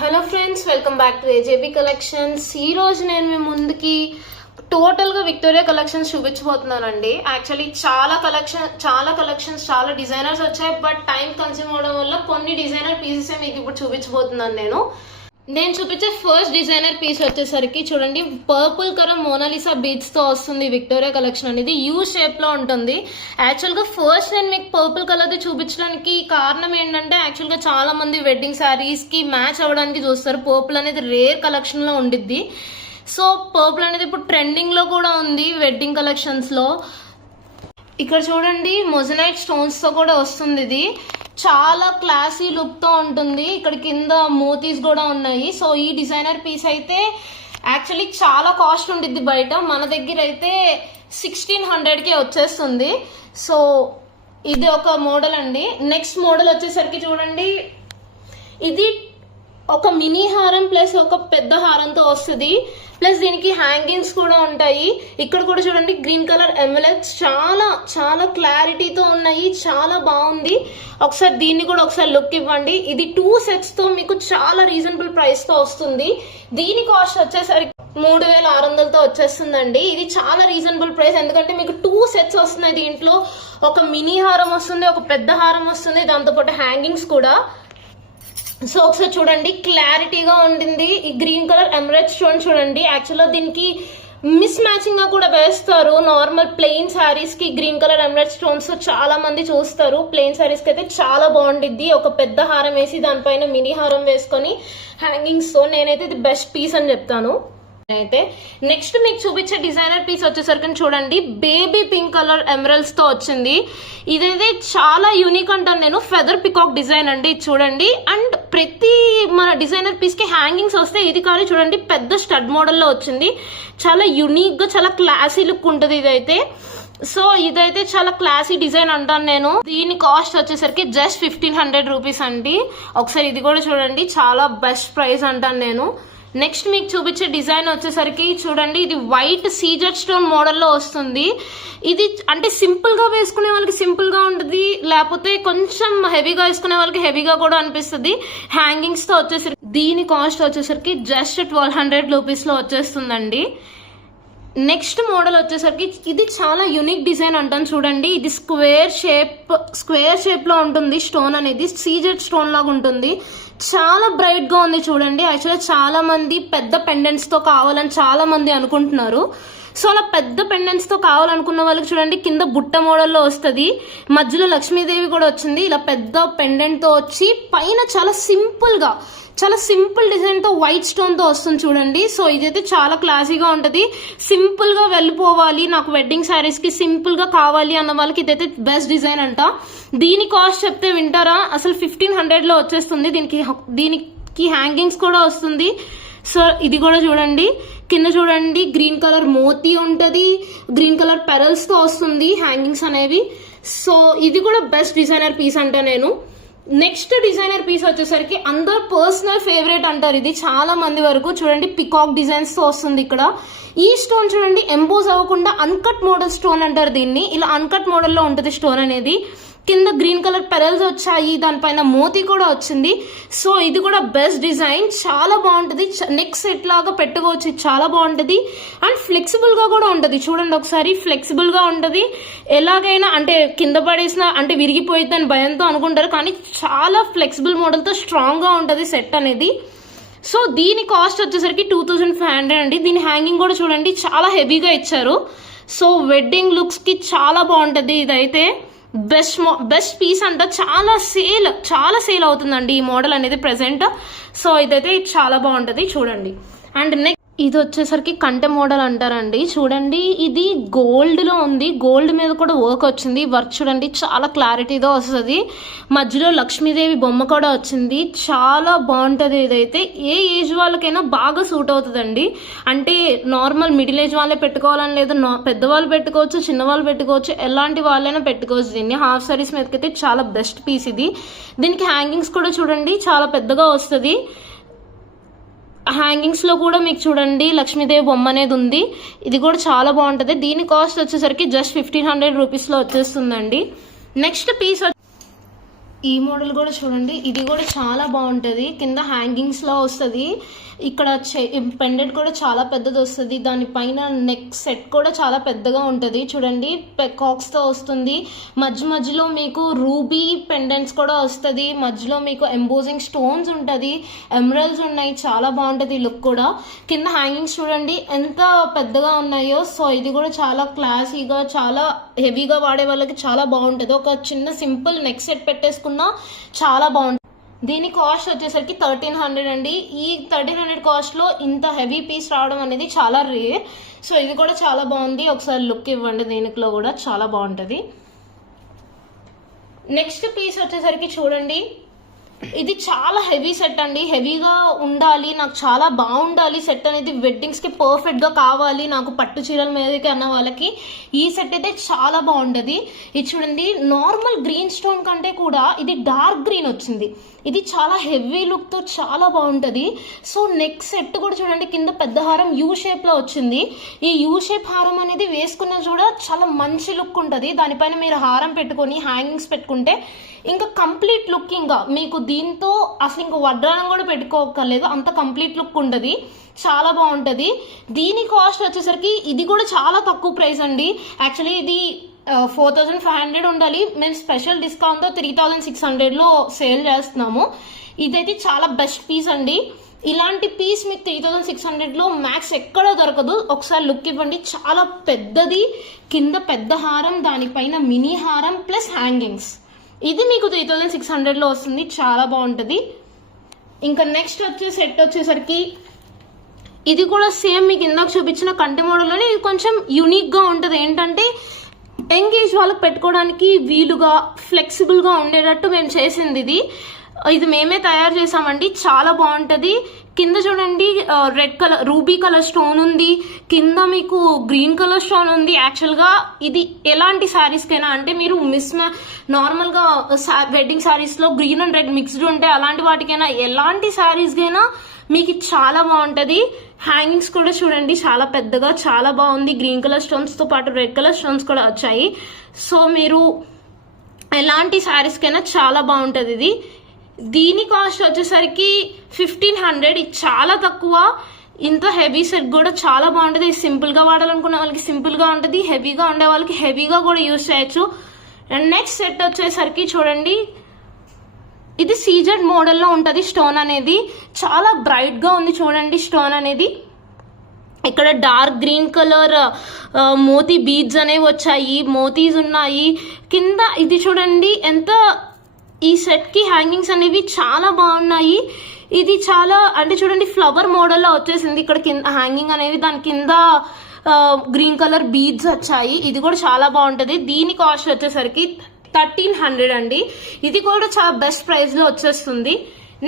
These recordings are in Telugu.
Hello friends, welcome back to AJB collections. ఈ రోజు నేను మీ ముందుకి టోటల్గా విక్టోరియా కలెక్షన్స్ చూపించబోతున్నానండి. యాక్చువల్లీ చాలా కలెక్షన్స్ చాలా డిజైనర్స్ వచ్చాయి, బట్ టైం కన్స్యూమ్ అవడం వల్ల కొన్ని డిజైనర్ పీసెస్ మీకు ఇప్పుడు చూపించబోతున్నాను. నేను చూపించే ఫస్ట్ డిజైనర్ పీస్ వచ్చేసరికి చూడండి, పర్పుల్ కలర్ మోనాలిసా బీడ్స్ తో వస్తుంది. విక్టోరియా కలెక్షన్ అనేది యూ షేప్ లో ఉంటుంది. యాక్చువల్ గా ఫస్ట్ నేను మీకు పర్పుల్ కలర్ ది చూపించడానికి కారణం ఏంటంటే, యాక్చువల్ గా చాలా మంది వెడ్డింగ్ శారీస్ కి మ్యాచ్ అవ్వడానికి చూస్తారు. పర్పుల్ అనేది రేర్ కలెక్షన్ లో ఉండిద్ది. సో పర్పుల్ అనేది ఇప్పుడు ట్రెండింగ్ లో కూడా ఉంది వెడ్డింగ్ కలెక్షన్స్ లో. ఇక్కడ చూడండి, మొజనైట్ స్టోన్స్ తో కూడా వస్తుంది. ఇది చాలా క్లాసీ లుక్ తో ఉంటుంది. ఇక్కడ కింద మోతీస్ కూడా ఉన్నాయి. సో ఈ డిజైనర్ పీస్ అయితే యాక్చువల్లీ చాలా కాస్ట్ ఉంటుంది బయట, మన దగ్గర అయితే 1600కి వచ్చేస్తుంది. సో ఇది ఒక మోడల్ అండి. నెక్స్ట్ మోడల్ వచ్చేసరికి చూడండి, ఇది ఒక మినీ హారం ప్లస్ ఒక పెద్ద హారంతో వస్తుంది. ప్లస్ దీనికి హ్యాంగింగ్స్ కూడా ఉంటాయి. ఇక్కడ కూడా చూడండి, గ్రీన్ కలర్ ఎంవెలప్స్ చాలా క్లారిటీతో ఉన్నాయి. చాలా బాగుంది. ఒకసారి దీన్ని కూడా ఒకసారి లుక్ ఇవ్వండి. ఇది 2 sets తో మీకు చాలా రీజనబుల్ ప్రైస్ తో వస్తుంది. దీని కాస్ట్ వచ్చేసరికి 3600తో వచ్చేస్తుందండి. ఇది చాలా రీజనబుల్ ప్రైస్, ఎందుకంటే మీకు 2 sets వస్తున్నాయి. దీంట్లో ఒక మినీ హారం వస్తుంది, ఒక పెద్ద హారం వస్తుంది, దాంతోపాటు హ్యాంగింగ్స్ కూడా. సో ఒకసారి చూడండి, క్లారిటీగా ఉంటుంది. ఈ గ్రీన్ కలర్ ఎమరేజ్ స్టోన్ చూడండి, యాక్చువల్గా దీనికి మిస్ మ్యాచింగ్ గా కూడా వేస్తారు. నార్మల్ ప్లెయిన్ శారీస్ కి గ్రీన్ కలర్ ఎమరేజ్ స్టోన్స్ చాలా మంది చూస్తారు. ప్లెయిన్ శారీస్ కి అయితే చాలా బాగుండిద్ది. ఒక పెద్ద హారం వేసి దానిపైన మినీ హారం వేసుకొని హ్యాంగింగ్స్ తో నేనైతే ఇది బెస్ట్ పీస్ అని చెప్తాను. అయితే నెక్స్ట్ మీకు చూపించే డిజైనర్ పీస్ వచ్చేసరికి చూడండి, బేబీ పింక్ కలర్ ఎమరల్స్ తో వచ్చింది. ఇదైతే చాలా యూనిక్ అంటాను నేను. ఫెదర్ పికాక్ డిజైన్ అండి. చూడండి, అండ్ ప్రతి మన డిజైనర్ పీస్ కి హ్యాంగింగ్స్ వస్తే, ఇది కానీ చూడండి పెద్ద స్టడ్ మోడల్లో వచ్చింది. చాలా యూనిక్ గా చాలా క్లాసీ లుక్ ఉంటుంది ఇదైతే. సో ఇదైతే చాలా క్లాసీ డిజైన్ అంటాను నేను. దీని కాస్ట్ వచ్చేసరికి జస్ట్ 1500 రూపీస్ అండి. ఒకసారి ఇది కూడా చూడండి, చాలా బెస్ట్ ప్రైస్ అంటాను నేను. నెక్స్ట్ మీకు చూపించే డిజైన్ వచ్చేసరికి చూడండి, ఇది వైట్ సీజెడ్ స్టోన్ మోడల్లో వస్తుంది. ఇది అంటే సింపుల్ గా వేసుకునే వాళ్ళకి సింపుల్ గా ఉంటుంది, లేకపోతే కొంచెం హెవీగా వేసుకునే వాళ్ళకి హెవీగా కూడా అనిపిస్తుంది. హ్యాంగింగ్స్ తో వచ్చేసరికి దీని కాస్ట్ వచ్చేసరికి జస్ట్ 1200 రూపీస్ లో వచ్చేస్తుందండి. నెక్స్ట్ మోడల్ వచ్చేసరికి ఇది చాలా యూనిక్ డిజైన్ అంటాను చూడండి. ఇది స్క్వేర్ షేప్ లో ఉంటుంది. స్టోన్ అనేది సీజెడ్ స్టోన్ లాగా ఉంటుంది. చాలా బ్రైట్ గా ఉంది చూడండి. యాక్చువల్గా చాలా మంది పెద్ద పెండెంట్స్ తో కావాలని చాలా మంది అనుకుంటున్నారు. సో అలా పెద్ద పెండెంట్స్ తో కావాలనుకున్న వాళ్ళకి చూడండి, కింద బుట్ట మోడల్లో వస్తుంది. మధ్యలో లక్ష్మీదేవి కూడా వచ్చింది. ఇలా పెద్ద పెండెంట్ తో వచ్చి పైన చాలా సింపుల్ డిజైన్ తో వైట్ స్టోన్ తో వస్తుంది చూడండి. సో ఇదైతే చాలా క్లాసీగా ఉంటది. సింపుల్ గా వెళ్ళిపోవాలి, నాకు వెడ్డింగ్ శారీస్ కి సింపుల్ గా కావాలి అన్న వాళ్ళకి ఇదైతే బెస్ట్ డిజైన్ అంట. దీని కాస్ట్ చెప్తే వింటారా, అసలు 1500 లో వచ్చేస్తుంది. దీనికి హ్యాంగింగ్స్ కూడా వస్తుంది. సో ఇది కూడా చూడండి, కింద చూడండి గ్రీన్ కలర్ మోతీ ఉంటది, గ్రీన్ కలర్ పెరల్స్ తో వస్తుంది హ్యాంగింగ్స్ అనేవి. సో ఇది కూడా బెస్ట్ డిజైనర్ పీస్ అంట నేను. నెక్స్ట్ డిజైనర్ పీస్ వచ్చేసరికి అందరు పర్సనల్ ఫేవరెట్ అంటారు. ఇది చాలా మంది వరకు చూడండి, పికాక్ డిజైన్స్ తో వస్తుంది. ఇక్కడ ఈ స్టోన్ చూడండి, ఎంబోజ్ అవ్వకుండా అన్కట్ మోడల్ స్టోన్ అంటారు దీన్ని. ఇలా అన్కట్ మోడల్లో ఉంటుంది స్టోన్ అనేది. కింద గ్రీన్ కలర్ పెరల్స్ వచ్చాయి, దానిపైన మోతీ కూడా వచ్చింది. సో ఇది కూడా బెస్ట్ డిజైన్, చాలా బాగుంటుంది. నెక్ సెట్ లాగా పెట్టుకోవచ్చు, చాలా బాగుంటుంది. అండ్ ఫ్లెక్సిబుల్ గా కూడా ఉంటుంది. చూడండి ఒకసారి, ఫ్లెక్సిబుల్ గా ఉంటుంది. ఎలాగైనా అంటే కింద పడేసిన అంటే విరిగిపోయిద్దని భయంతో అనుకుంటారు, కానీ చాలా ఫ్లెక్సిబుల్ మోడల్ తో స్ట్రాంగ్ గా ఉంటుంది సెట్ అనేది. సో దీని కాస్ట్ వచ్చేసరికి 2500 అండి. దీని హ్యాంగింగ్ కూడా చూడండి, చాలా హెవీగా ఇచ్చారు. సో వెడ్డింగ్ లుక్స్ కి చాలా బాగుంటుంది. ఇదైతే బెస్ట్ పీస్ అంట. చాలా సేల్ అవుతుందండి ఈ మోడల్ అనేది ప్రెసెంట్. సో ఇదైతే చాలా బాగుంటుంది చూడండి. అండ్ నెక్స్ట్ ఇది వచ్చేసరికి కంటె మోడల్ అంటారండి. చూడండి, ఇది గోల్డ్ లో ఉంది. గోల్డ్ మీద కూడా వర్క్ వచ్చింది. వర్క్ చూడండి, చాలా క్లారిటీతో వస్తుంది. మధ్యలో లక్ష్మీదేవి బొమ్మ కూడా వచ్చింది. చాలా బాగుంటుంది. ఇదైతే ఏ ఏజ్ వాళ్ళకైనా బాగా సూట్ అవుతుందండి. అంటే నార్మల్ మిడిల్ ఏజ్ వాళ్ళే పెట్టుకోవాలని లేదు, పెద్దవాళ్ళు పెట్టుకోవచ్చు, చిన్నవాళ్ళు పెట్టుకోవచ్చు, ఎలాంటి వాళ్ళైనా పెట్టుకోవచ్చు దీన్ని. హాఫ్ సారీస్ మీదకైతే చాలా బెస్ట్ పీస్ ఇది. దీనికి హ్యాంగింగ్స్ కూడా చూడండి, చాలా పెద్దగా వస్తుంది. హ్యాంగింగ్స్ లో కూడా మీకు చూడండి లక్ష్మీదేవి బొమ్మ అనేది ఉంది. ఇది కూడా చాలా బాగుంటుంది. దీని కాస్ట్ వచ్చేసరికి జస్ట్ 1500 రూపీస్ లో వచ్చేస్తుందండి. నెక్స్ట్ పీస్ ఈ మోడల్ కూడా చూడండి, ఇది కూడా చాలా బాగుంటుంది. కింద హ్యాంగింగ్స్ లో వస్తుంది, ఇక్కడ పెండెంట్ కూడా చాలా పెద్దది వస్తుంది, దానిపైన నెక్ సెట్ కూడా చాలా పెద్దగా ఉంటుంది. చూడండి పెకాక్స్ తో వస్తుంది, మధ్యలో మీకు రూబీ పెండెంట్స్ కూడా వస్తుంది, మధ్యలో మీకు ఎంబోజింగ్ స్టోన్స్ ఉంటుంది, ఎమరల్స్ ఉన్నాయి, చాలా బాగుంటుంది లుక్ కూడా. కింద హ్యాంగింగ్స్ చూడండి ఎంత పెద్దగా ఉన్నాయో. సో ఇది కూడా చాలా క్లాసీగా, చాలా హెవీగా వాడే వాళ్ళకి చాలా బాగుంటుంది. ఒక చిన్న సింపుల్ నెక్ సెట్ పెట్టేసుకున్నా చాలా బాగుంటుంది. దీని కాస్ట్ వచ్చేసరికి 1300 అండి. ఈ 1300 కాస్ట్లో ఇంత హెవీ పీస్ రావడం అనేది చాలా రేర్. సో ఇది కూడా చాలా బాగుంది, ఒకసారి లుక్ ఇవ్వండి, దీనిలో కూడా చాలా బాగుంటుంది. నెక్స్ట్ పీస్ వచ్చేసరికి చూడండి, ఇది చాలా హెవీ సెట్ అండి. హెవీగా ఉండాలి, నాకు చాలా బాగుండాలి సెట్ అనేది, వెడ్డింగ్స్ కి పర్ఫెక్ట్ గా కావాలి నాకు, పట్టు చీరల మీదకి అన్న వాళ్ళకి ఈ సెట్ అయితే చాలా బాగుంటది. ఇది చూడండి, నార్మల్ గ్రీన్ స్టోన్ కంటే కూడా ఇది డార్క్ గ్రీన్ వచ్చింది. ఇది చాలా హెవీ లుక్ తో చాలా బాగుంటది. సో నెక్ సెట్ కూడా చూడండి, కింద పెద్ద హారం యూ షేప్ లో వచ్చింది. ఈ యూ షేప్ హారం అనేది వేసుకున్న చూడ చాలా మంచి లుక్ ఉంటది. దానిపైన మీరు హారం పెట్టుకొని హ్యాంగింగ్స్ పెట్టుకుంటే ఇంకా కంప్లీట్ లుక్, ఇంకా మీకు దీంతో అసలు ఇంకా వడ్రానం కూడా పెట్టుకోకర్లేదు, అంత కంప్లీట్ లుక్ ఉంటుంది, చాలా బాగుంటుంది. దీని కాస్ట్ వచ్చేసరికి ఇది కూడా చాలా తక్కువ ప్రైస్ అండి. యాక్చువల్లీ ఇది 4500 ఉండాలి, మేము స్పెషల్ డిస్కౌంట్తో 3600లో సేల్ చేస్తున్నాము. ఇదైతే చాలా బెస్ట్ పీస్ అండి. ఇలాంటి పీస్ మీకు 3600లో మ్యాక్స్ ఎక్కడ దొరకదు. ఒకసారి లుక్ ఇవ్వండి, చాలా పెద్దది, కింద పెద్ద హారం, దానిపైన మినీ హారం ప్లస్ హ్యాంగింగ్స్. ఇది మీకు 3600లో వస్తుంది, చాలా బాగుంటుంది. ఇంకా నెక్స్ట్ వచ్చే సెట్ వచ్చేసరికి ఇది కూడా సేమ్ మీకు ఇందాక చూపించిన కంటి మోడల్లోనే ఇది కొంచెం యూనిక్గా ఉంటుంది. ఏంటంటే ఎంగేజ్ వాళ్ళకి పెట్టుకోవడానికి వీలుగా ఫ్లెక్సిబుల్గా ఉండేటట్టు మేము చేసింది ఇది మేమే తయారు చేసామండి, చాలా బాగుంటుంది. కింద చూడండి red colour ruby colour stone ఉంది, కింద మీకు గ్రీన్ కలర్ స్టోన్ ఉంది. యాక్చువల్గా ఇది ఎలాంటి శారీస్కైనా, అంటే మీరు నార్మల్గా వెడ్డింగ్ శారీస్లో గ్రీన్ అండ్ రెడ్ మిక్స్డ్ ఉంటే అలాంటి వాటికైనా, ఎలాంటి శారీస్కైనా మీకు చాలా బాగుంటుంది. హ్యాంగింగ్స్ కూడా చూడండి చాలా పెద్దగా, చాలా బాగుంది. గ్రీన్ కలర్ స్టోన్స్తో పాటు రెడ్ కలర్ స్టోన్స్ కూడా వచ్చాయి. సో మీరు ఎలాంటి శారీస్కైనా చాలా బాగుంటుంది ఇది. దీని కాస్ట్ వచ్చేసరికి 1500, ఇది చాలా తక్కువ. ఇంత హెవీ సెట్ కూడా చాలా బాగుంటుంది. సింపుల్గా వాడాలనుకున్న వాళ్ళకి సింపుల్గా ఉంటుంది, హెవీగా ఉండే వాళ్ళకి హెవీగా కూడా యూజ్ చేయొచ్చు. అండ్ నెక్స్ట్ సెట్ వచ్చేసరికి చూడండి, ఇది సీజెడ్ మోడల్లో ఉంటుంది. స్టోన్ అనేది చాలా బ్రైట్గా ఉంది చూడండి. స్టోన్ అనేది ఇక్కడ డార్క్ గ్రీన్ కలర్ మోతీ బీడ్స్ అనేవి వచ్చాయి, మోతీస్ ఉన్నాయి కింద. ఇది చూడండి ఎంత, ఈ సెట్కి హ్యాంగింగ్స్ అనేవి చాలా బాగున్నాయి. ఇది చాలా అంటే చూడండి ఫ్లవర్ మోడల్లో వచ్చేసింది. ఇక్కడ కింద హ్యాంగింగ్ అనేది, దాని కింద గ్రీన్ కలర్ బీడ్స్ వచ్చాయి. ఇది కూడా చాలా బాగుంటుంది. దీని కాస్ట్ వచ్చేసరికి 1300 అండి. ఇది కూడా చాలా బెస్ట్ ప్రైస్లో వచ్చేస్తుంది.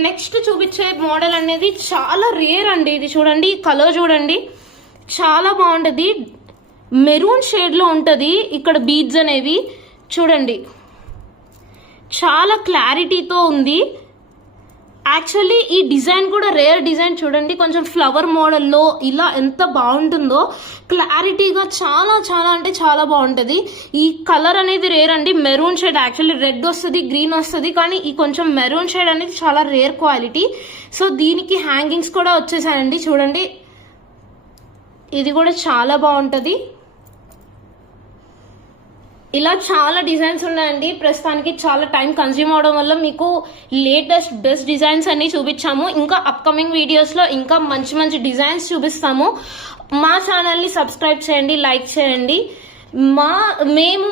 నెక్స్ట్ చూపించే మోడల్ అనేది చాలా రేర్ అండి. ఇది చూడండి, ఈ కలర్ చూడండి చాలా బాగుంటుంది, మెరూన్ షేడ్లో ఉంటుంది. ఇక్కడ బీడ్స్ అనేవి చూడండి చాలా క్లారిటీతో ఉంది. యాక్చువల్లీ ఈ డిజైన్ కూడా రేర్ డిజైన్ చూడండి, కొంచెం ఫ్లవర్ మోడల్లో ఇలా ఎంత బాగుంటుందో, క్లారిటీగా చాలా చాలా అంటే చాలా బాగుంటుంది. ఈ కలర్ అనేది రేర్ అండి, మెరూన్ షేడ్. యాక్చువల్లీ రెడ్ వస్తుంది, గ్రీన్ వస్తుంది, కానీ ఈ కొంచెం మెరూన్ షేడ్ అనేది చాలా రేర్ క్వాలిటీ. సో దీనికి హ్యాంగింగ్స్ కూడా వచ్చేసాయండి చూడండి, ఇది కూడా చాలా బాగుంటుంది. ఇలా చాలా డిజైన్స్ ఉన్నాయండి. ప్రస్తుతానికి చాలా టైం కన్జ్యూమ్ అవడం వల్ల మీకు లేటెస్ట్ బెస్ట్ డిజైన్స్ అన్ని చూపించాము. ఇంకా అప్కమింగ్ వీడియోస్లో ఇంకా మంచి మంచి డిజైన్స్ చూపిస్తాము. మా ఛానల్ని సబ్స్క్రైబ్ చేయండి, లైక్ చేయండి. మేము